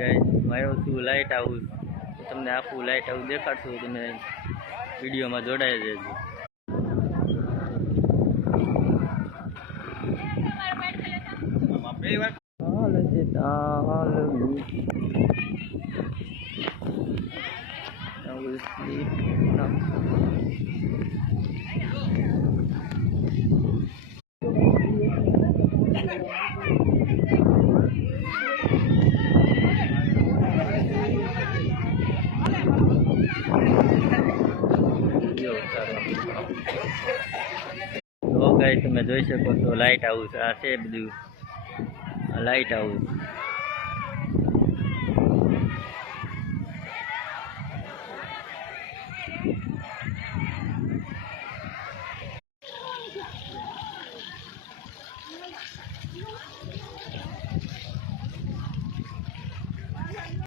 ગાઈસ હું આવ્યો છું લાઇટ હાઉસ. તમને આખું લાઇટ હાઉસ દેખાડશું. તમે વિડીયોમાં જોડાઈ રહેજો. તો ગાઈસ તમે જોઈ શકો છો લાઇટ હાઉસ. આ છે બધું લાઇટ હાઉસ.